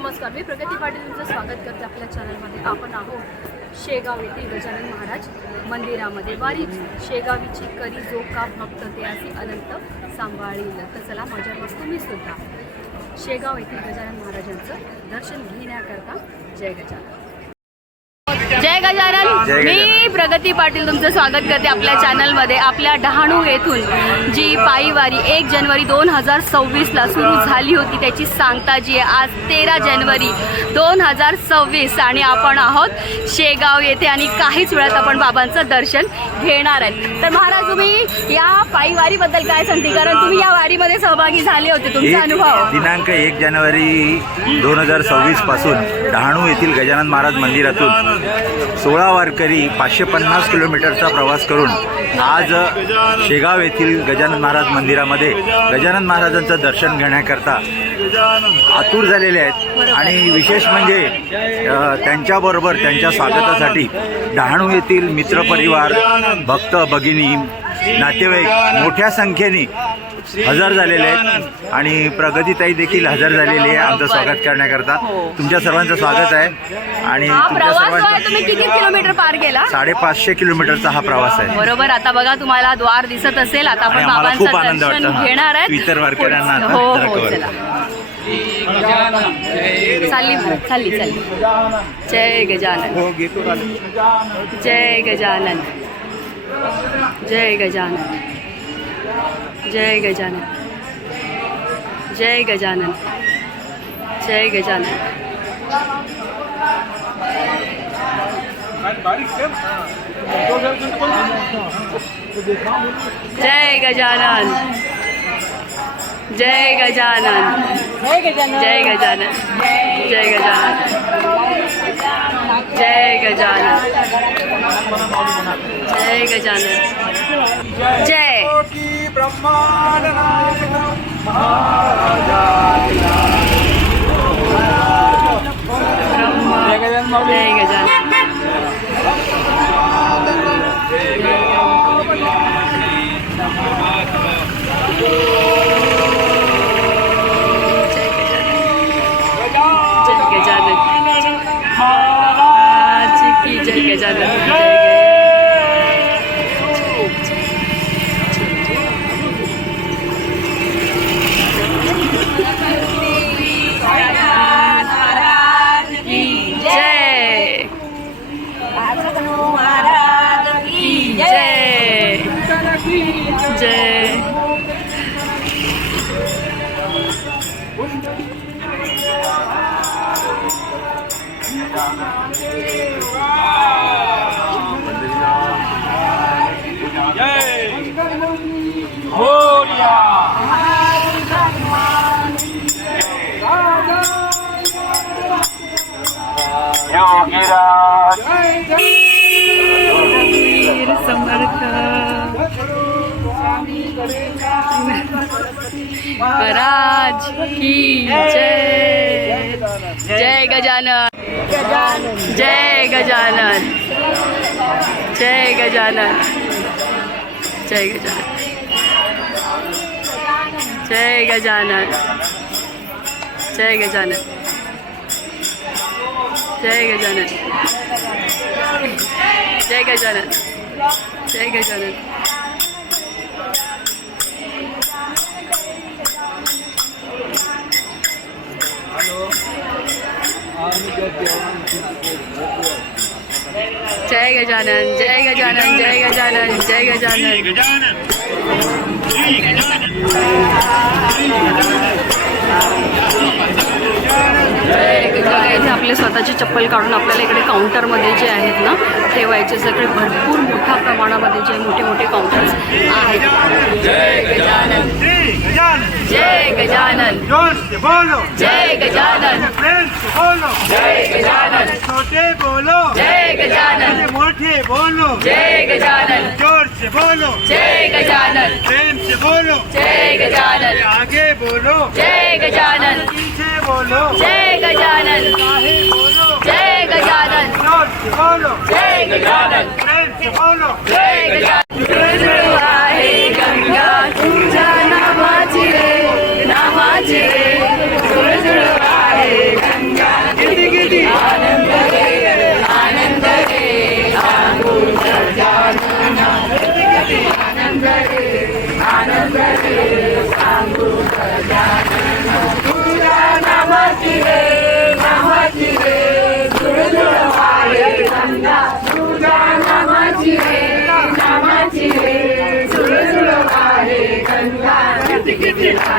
नमस्कार, मी प्रगती पाटील तुमचं स्वागत करते आपल्या चॅनलमध्ये. आपण आहोत शेगाव येथील गजानन महाराज मंदिरामध्ये. वारी शेगावीची करी जो का भक्त ते असे अनंत सांभाळील. तर चला माझ्यावर तुम्ही सुद्धा शेगाव येथील गजानन महाराजांचं दर्शन घेण्याकरता जय गजानन. जय गजानन. मी प्रगती पाटील तुमचं स्वागत करते आपल्या चॅनलमध्ये. आपल्या डहाणू येथून जी पायी वारी 1 जानेवारी 2026ला सुरू झाली होती त्याची सांगता जी आहे आज 13 जानेवारी 2026 आणि आपण आहोत शेगाव येथे आणि काहीच वेळात आपण बाबांचं दर्शन घेणार आहेत. तर महाराज तुम्ही या पायी वारीबद्दल काय सांगते, कारण तुम्ही या वारीमध्ये सहभागी झाले होते, तुमचा अनुभव. दिनांक 1 जानेवारी 2026 पासून डहाणू येथील गजानन महाराज मंदिरातून 16 वारकरी 550 किलोमीटरचा प्रवास करून आज शेगाव येथील गजानन महाराज मंदिरामध्ये गजानन महाराजांचं दर्शन घेण्याकरता आतुर झालेले आहेत. आणि विशेष म्हणजे त्यांच्याबरोबर त्यांच्या स्वागतासाठी डहाणू येथील मित्रपरिवार, भक्त भगिनी, नातेवाईक मोठ्या संख्येने हजर झालेले आहेत आणि प्रगतीताई देखील हजर झालेली आहे आमचं स्वागत करण्याकरता. तुमच्या सर्वांचं स्वागत आहे. आणि तुमच्या सर्वांचं तुम्ही किती किलोमीटर पार केला? 550 किलोमीटरचा हा प्रवास आहे. बरोबर. आता बघा तुम्हाला द्वार दिसत असेल. आता आपण खूप आनंद दर्शन वाटतो घेणार आहेत इतर वारकऱ्यांना. चालली जय गजानन, जय गजानन, जय गजानन, जय गजानन, जय गजानन, जय गजानन, जय गजानन, जय गजानन, जय गजानन, जय गजानन, जय गजानन, जय गजानन, जय गजानन, जय ब्रह्मांड नायक महाराजा जय गजानन. जय गजानन. समर्थ महाराज की जय. जय गजानन, जय गजानन, जय गजानन, जय गजानन, जय गजानन, जय गजानन, जय गजानन, जय गजानन, जय गजानन. जय गजानन, जय गजानन, जय गजानन, जय गजानन. इथे आपले स्वतःची चप्पल काढून आपल्याला इकडे काउंटरमध्ये जे आहेत ना ठेवायचे सगळे भरपूर मोठ्या प्रमाणामध्ये जे मोठे मोठे काउंटर्स आहेत. जय गजानन, जय गजानन, जय गजानन, जय गजानन, छोटे बोलो जय गजानन, मोटे बोलो जय गजानन, जोर से बोलो जय गजानन, प्रेम से बोलो जय गजानन, आगे बोलो जय गजानन, पीछे बोलो जय गजानन, आगे बोलो जय गजानन, जोर से बोलो जय गजानन, प्रेम से बोलो जय गजानन. जुळजुळ आहे गंगा तुझ्या नामाची रे, नामाची रे. जुळजुळ आहे गंगा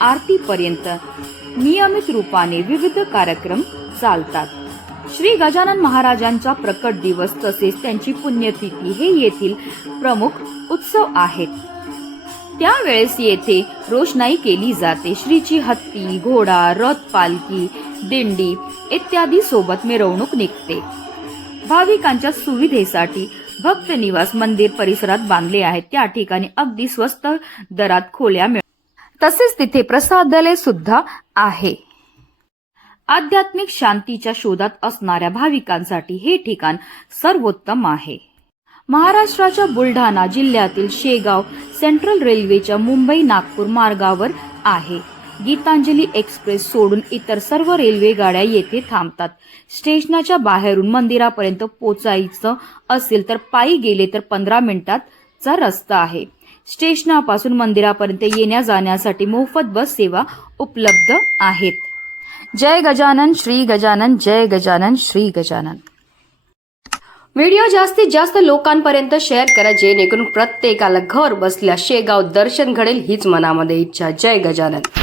आरतीपर्यंत नियमित रूपाने विविध कार्यक्रम चालतात. श्री गजानन महाराजांचा प्रकट दिवस तसेच त्यांची पुण्यतिथी हे येथील प्रमुख उत्सव आहेत. त्यावेळेस येथे रोषणाई केली जाते. श्रीची हत्ती, घोडा, रथ, पालखी, दिंडी इत्यादी सोबत मिरवणूक निघते. भाविकांच्या सुविधेसाठी भक्त निवास मंदिर परिसरात बांधले आहेत. त्या ठिकाणी अगदी स्वस्त दरात खोल्या मिळतात. तसेच तिथे प्रसादालय सुद्धा आहे. आध्यात्मिक शांतीच्या शोधात असणाऱ्या भाविकांसाठी हे ठिकाण सर्वोत्तम आहे. महाराष्ट्राच्या बुलढाणा जिल्ह्यातील शेगाव सेंट्रल रेल्वेच्या मुंबई नागपूर मार्गावर आहे. गीतांजली एक्सप्रेस सोडून इतर सर्व रेल्वे गाड्या येथे थांबतात. स्टेशनाच्या बाहेरून मंदिरापर्यंत पोचायचं असेल तर पायी गेले तर 15 मिनिटांचा रस्ता आहे. स्टेशनापासून मंदिरापर्यंत येण्या जाण्यासाठी मोफत बस सेवा उपलब्ध आहेत. जय गजानन श्री गजानन, जय गजानन श्री गजानन. व्हिडिओ जास्तीत जास्त लोकांपर्यंत शेअर करा जेणेकरून प्रत्येकाला घर बसल्या शेगाव दर्शन घडेल हीच मनामध्ये इच्छा. जय गजानन.